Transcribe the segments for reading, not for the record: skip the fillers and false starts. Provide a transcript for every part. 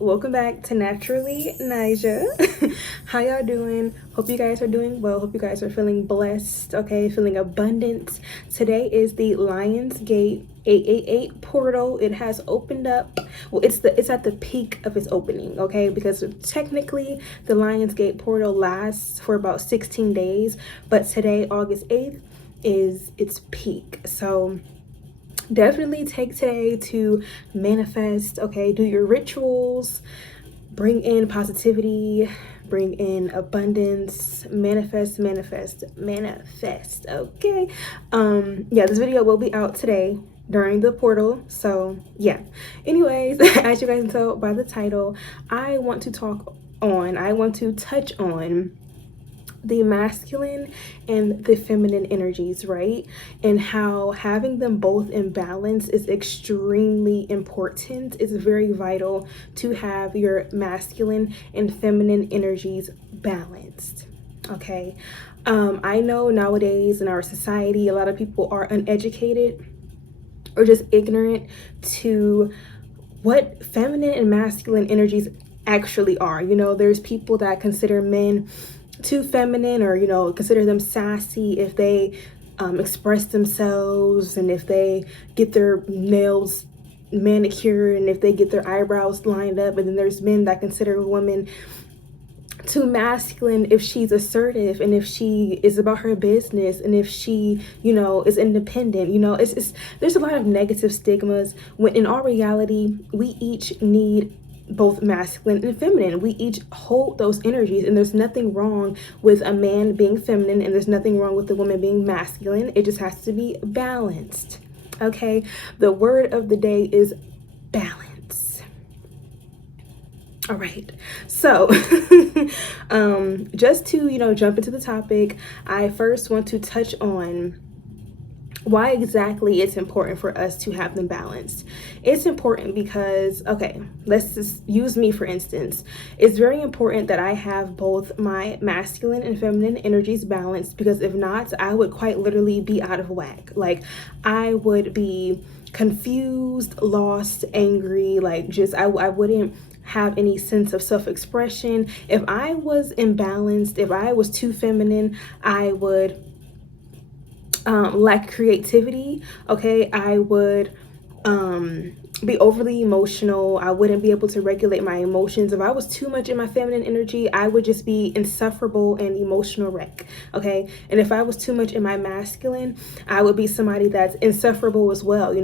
welcome back to Naturally Nyjah. How y'all doing? Hope you guys are doing well. Hope you guys are feeling blessed, okay, feeling abundant. Today is the Lionsgate 888 portal. It has opened up. Well, it's at the peak of its opening, okay, because technically the Lionsgate portal lasts for about 16 days, but today, August 8th, is its peak. So definitely take today to manifest, okay? Do your rituals, bring in positivity, bring in abundance, manifest, okay? Yeah, this video will be out today during the portal, so yeah. Anyways, as you guys can tell by the title, I want to touch on the masculine and the feminine energies, right? And how having them both in balance is extremely important. It's very vital to have your masculine and feminine energies balanced, okay? I know nowadays in our society, a lot of people are uneducated or just ignorant to what feminine and masculine energies actually are. You know, there's people that consider men too feminine, or consider them sassy if they express themselves, and if they get their nails manicured, and if they get their eyebrows lined up. And then there's men that consider a woman too masculine if she's assertive, and if she is about her business, and if she is independent. There's a lot of negative stigmas, when in all reality we each need both masculine and feminine. We each hold those energies, and there's nothing wrong with a man being feminine, and there's nothing wrong with a woman being masculine. It just has to be balanced, okay? The word of the day is balance. All right, so just to jump into the topic, I first want to touch on why exactly it's important for us to have them balanced. It's important because, okay, let's just use me for instance. It's very important that I have both my masculine and feminine energies balanced, because if not, I would quite literally be out of whack. Like, I would be confused, lost, angry, I wouldn't have any sense of self-expression. If I was imbalanced, if I was too feminine, I would lack creativity, okay? I would be overly emotional. I wouldn't be able to regulate my emotions. If I was too much in my feminine energy, I would just be insufferable and emotional wreck, okay? And if I was too much in my masculine, I would be somebody that's insufferable as well.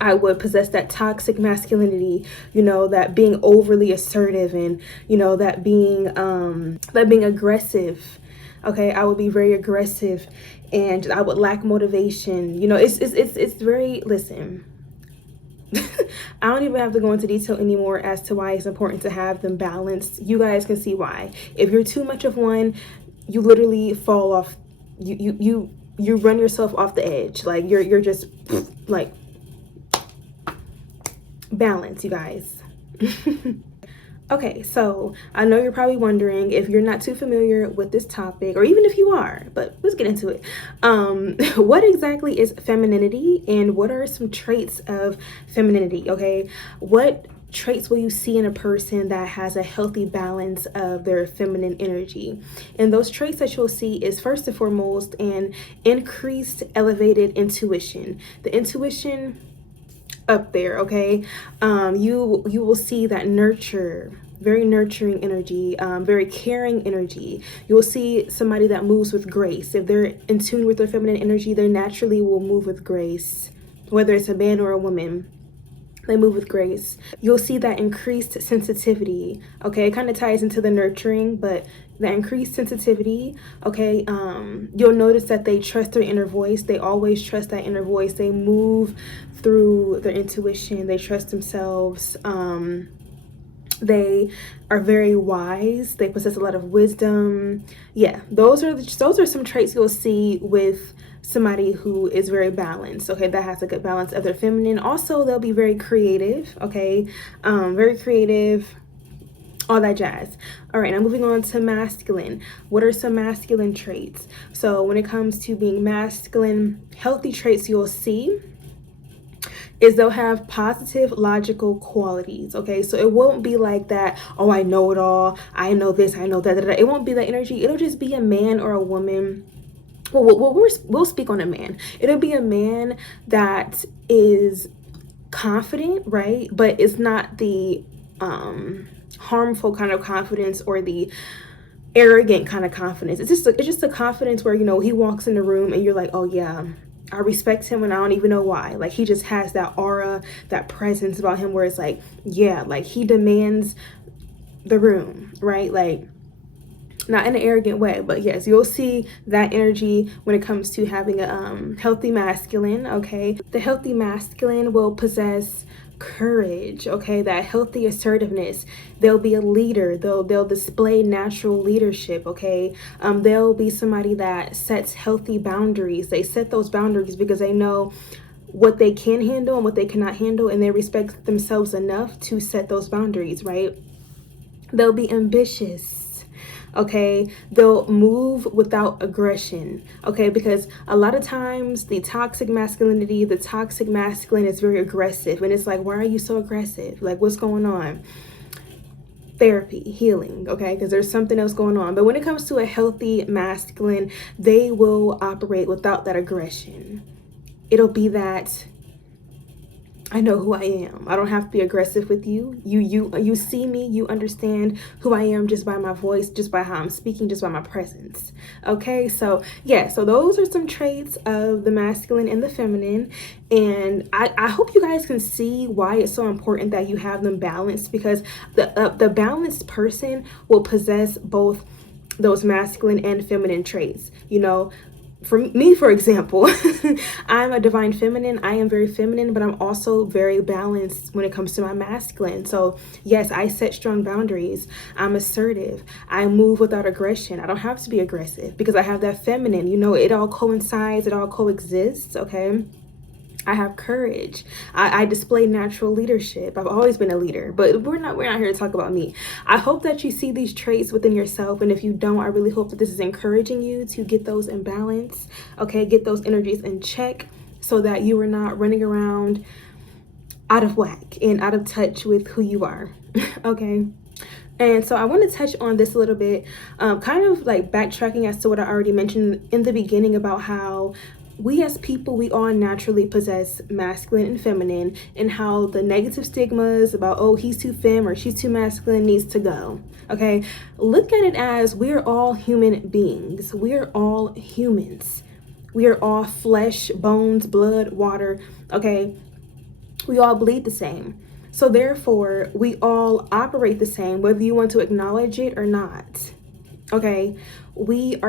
I would possess that toxic masculinity, that being overly assertive, and that being aggressive. Okay, I would be very aggressive, and I would lack motivation. It's very, listen, I don't even have to go into detail anymore as to why it's important to have them balanced. You guys can see why. If you're too much of one, you literally fall off. You run yourself off the edge. Like, you're just like, balance, you guys. Okay, so I know you're probably wondering, if you're not too familiar with this topic, or even if you are, but let's get into it. What exactly is femininity, and what are some traits of femininity, okay? What traits will you see in a person that has a healthy balance of their feminine energy? And those traits that you'll see is, first and foremost, an increased elevated intuition. The intuition up there, okay? You will see that very nurturing energy, very caring energy. You will see somebody that moves with grace. If they're in tune with their feminine energy, they naturally will move with grace. Whether it's a man or a woman, they move with grace. You'll see that increased sensitivity, okay? It kind of ties into the nurturing, but the increased sensitivity, okay? You'll notice that they trust their inner voice. They always trust that inner voice. They move through their intuition. They trust themselves. They are very wise. They possess a lot of wisdom. Yeah, those are some traits you'll see with somebody who is very balanced, okay, that has a good balance of their feminine. Also, they'll be very creative, okay, very creative, all that jazz. All right, now moving on to masculine. What are some masculine traits? So when it comes to being masculine, healthy traits you'll see is they'll have positive logical qualities. Okay, so it won't be like that, oh, I know it all, I know this, I know that, it won't be that energy. It'll just be a man or a woman. Well, we'll speak on a man. It'll be a man that is confident, right? But it's not the harmful kind of confidence or the arrogant kind of confidence. It's just a confidence where, you know, he walks in the room and you're like, oh yeah, I respect him and I don't even know why. Like, he just has that aura, that presence about him where it's like, yeah, like he demands the room, right? Like, not in an arrogant way, but yes, you'll see that energy when it comes to having a healthy masculine. Okay, the healthy masculine will possess courage. Okay, that healthy assertiveness. They'll be a leader. They'll display natural leadership. Okay, they'll be somebody that sets healthy boundaries. They set those boundaries because they know what they can handle and what they cannot handle, and they respect themselves enough to set those boundaries, right? They'll be ambitious. Okay, they'll move without aggression. Okay, because a lot of times the toxic masculinity, the toxic masculine is very aggressive, and it's like, why are you so aggressive? Like, what's going on? Therapy, healing, okay, because there's something else going on. But when it comes to a healthy masculine, they will operate without that aggression. It'll be that, I know who I am. I don't have to be aggressive with you. You see me, you understand who I am just by my voice, just by how I'm speaking, just by my presence. Okay, so yeah, so those are some traits of the masculine and the feminine. And I hope you guys can see why it's so important that you have them balanced, because the balanced person will possess both those masculine and feminine traits. You know, for me, for example, I'm a divine feminine. I am very feminine, but I'm also very balanced when it comes to my masculine. So yes, I set strong boundaries. I'm assertive. I move without aggression. I don't have to be aggressive because I have that feminine. You know, it all coincides. It all coexists. Okay. I have courage. I display natural leadership. I've always been a leader, but we're not here to talk about me. I hope that you see these traits within yourself, and if you don't, I really hope that this is encouraging you to get those in balance. Okay, get those energies in check so that you are not running around out of whack and out of touch with who you are. Okay. And so I want to touch on this a little bit, kind of like backtracking as to what I already mentioned in the beginning about how we as people, we all naturally possess masculine and feminine, and how the negative stigmas about, oh, he's too femme or she's too masculine needs to go. Okay, look at it as we're all human beings. We're all humans. We are all flesh, bones, blood, water. Okay, we all bleed the same. So therefore, we all operate the same, whether you want to acknowledge it or not. Okay, we're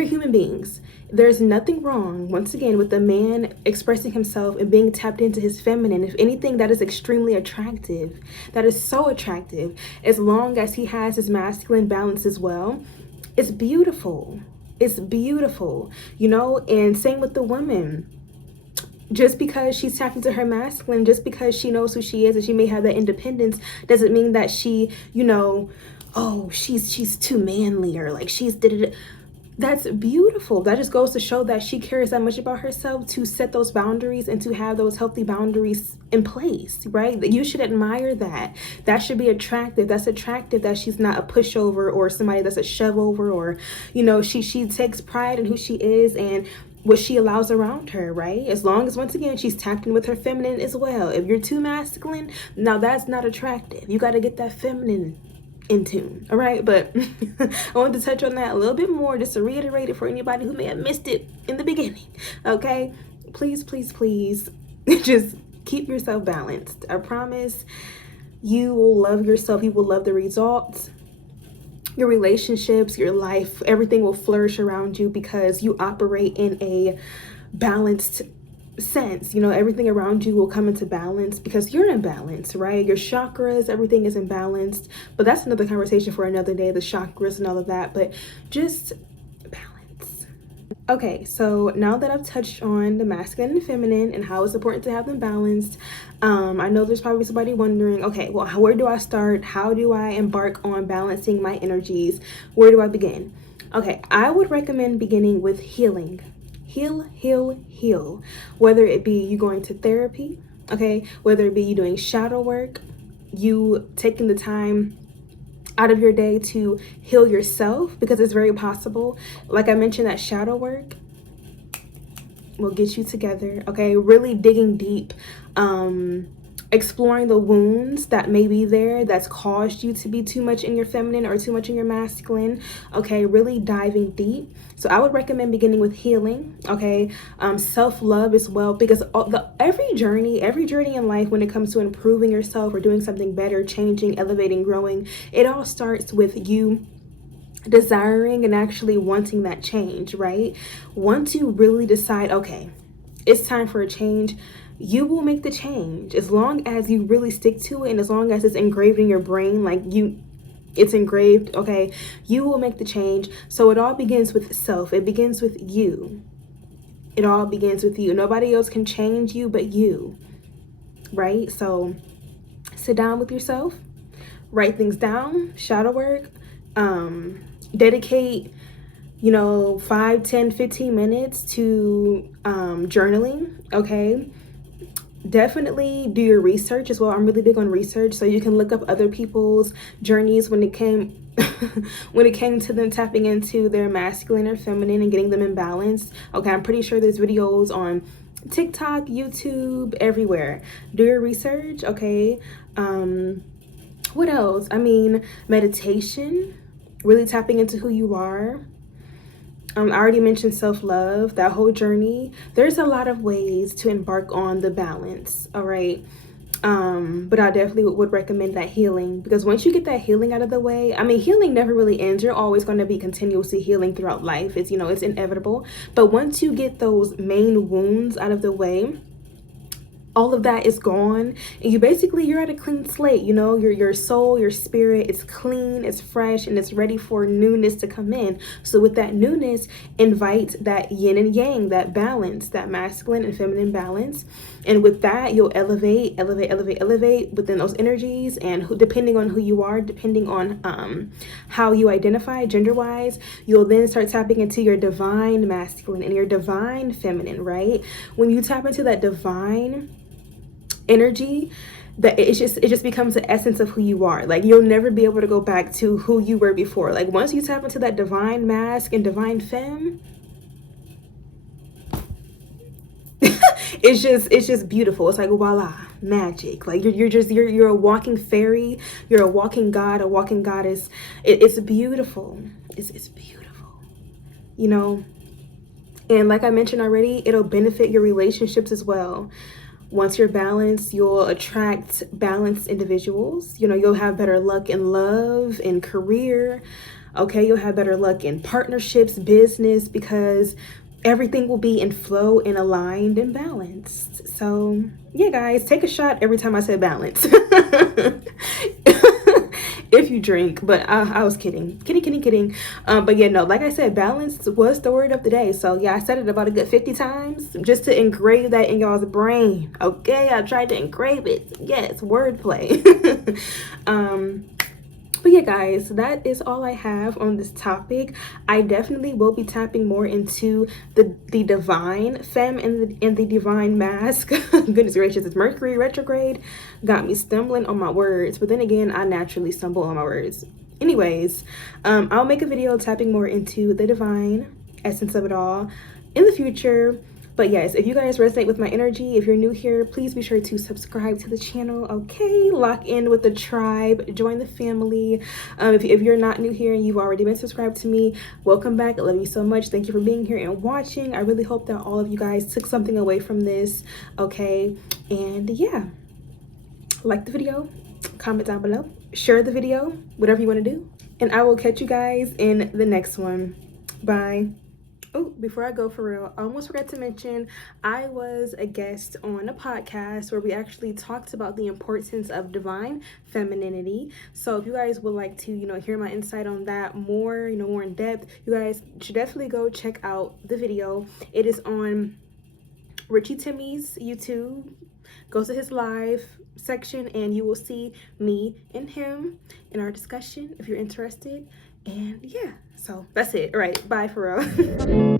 human beings. There's nothing wrong, once again, with the man expressing himself and being tapped into his feminine. If anything, that is extremely attractive. That is so attractive. As long as he has his masculine balance as well, it's beautiful. It's beautiful, you know. And same with the woman. Just because she's tapped into her masculine, just because she knows who she is and she may have that independence, doesn't mean that she, you know, oh, she's too manly, or like she's did it. That's beautiful. That just goes to show that she cares that much about herself to set those boundaries and to have those healthy boundaries in place, right? You should admire that. That should be attractive. That's attractive that she's not a pushover or somebody that's a shove over, or, you know, she takes pride in who she is and what she allows around her, right? As long as, once again, she's tapped in with her feminine as well. If you're too masculine, now that's not attractive. You got to get that feminine in tune. All right, but I wanted to touch on that a little bit more, just to reiterate it for anybody who may have missed it in the beginning. Okay, please just keep yourself balanced. I promise you will love yourself. You will love the results. Your relationships, your life, everything will flourish around you because you operate in a balanced sense. You know, everything around you will come into balance because you're in balance, right? Your chakras, everything is in balance. But that's another conversation for another day, the chakras and all of that. But just balance. Okay, so now that I've touched on the masculine and feminine and how it's important to have them balanced, I know there's probably somebody wondering, okay, well, where do I start? How do I embark on balancing my energies? Where do I begin? Okay, I would recommend beginning with healing. Heal, heal, heal. Whether it be you going to therapy, okay, whether it be you doing shadow work, you taking the time out of your day to heal yourself, because it's very possible. Like I mentioned, that shadow work will get you together, okay? Really digging deep, exploring the wounds that may be there that's caused you to be too much in your feminine or too much in your masculine, okay? Really diving deep. So I would recommend beginning with healing, okay? Self-love as well, because every journey in life, when it comes to improving yourself or doing something better, changing, elevating, growing, it all starts with you desiring and actually wanting that change, right? Once you really decide, okay, it's time for a change, you will make the change as long as you really stick to it, and as long as it's engraved in your brain, like it's engraved, okay, you will make the change. So it all begins with self. It begins with you. It all begins with you. Nobody else can change you but you, right? So sit down with yourself, write things down, shadow work, dedicate 5, 10, 15 minutes to journaling, okay? Definitely do your research as well. I'm really big on research, so you can look up other people's journeys when it came to them tapping into their masculine or feminine and getting them in balance. Okay, I'm pretty sure there's videos on TikTok, YouTube, everywhere. Do your research, okay? What else? I mean, meditation, really tapping into who you are. I already mentioned self-love, that whole journey. There's a lot of ways to embark on the balance, all right? But I definitely would recommend that healing, because once you get that healing out of the way, I mean, healing never really ends. You're always going to be continuously healing throughout life. It's, it's inevitable. But once you get those main wounds out of the way, all of that is gone, and you're at a clean slate. Your soul, your spirit, it's clean, it's fresh, and it's ready for newness to come in. So with that newness, invite that yin and yang, that balance, that masculine and feminine balance. And with that, you'll elevate within those energies. And depending on who you are, depending on how you identify gender wise, you'll then start tapping into your divine masculine and your divine feminine, right? When you tap into that divine energy, that it just becomes the essence of who you are. Like, you'll never be able to go back to who you were before. Like, once you tap into that divine masc and divine femme, it's just beautiful. It's like, voila, magic. Like, you're a walking fairy, you're a walking god, a walking goddess. It's beautiful. It's beautiful, and like I mentioned already, it'll benefit your relationships as well. Once you're balanced, you'll attract balanced individuals. You'll have better luck in love, in career. Okay, you'll have better luck in partnerships, business, because everything will be in flow and aligned and balanced. So yeah, guys, take a shot every time I said balance. If you drink, but I was kidding. Kidding. But yeah, no, like I said, balance was the word of the day. So yeah, I said it about a good 50 times just to engrave that in y'all's brain. Okay, I tried to engrave it. Yes, wordplay. But yeah, guys, that is all I have on this topic. I definitely will be tapping more into the divine femme and the divine masc. Goodness gracious, it's Mercury retrograde. Got me stumbling on my words. But then again, I naturally stumble on my words. Anyways, I'll make a video tapping more into the divine essence of it all in the future. But yes, if you guys resonate with my energy, if you're new here, please be sure to subscribe to the channel, okay? Lock in with the tribe, join the family. If you're not new here and you've already been subscribed to me, welcome back. I love you so much. Thank you for being here and watching. I really hope that all of you guys took something away from this, okay? And yeah, like the video, comment down below, share the video, whatever you want to do. And I will catch you guys in the next one. Bye. Oh, before I go, for real, I almost forgot to mention, I was a guest on a podcast where we actually talked about the importance of divine femininity. So if you guys would like to, hear my insight on that more, more in depth, you guys should definitely go check out the video. It is on Richie Timmy's YouTube. Go to his live section and you will see me and him in our discussion if you're interested. And yeah, so that's it. All right, bye for real.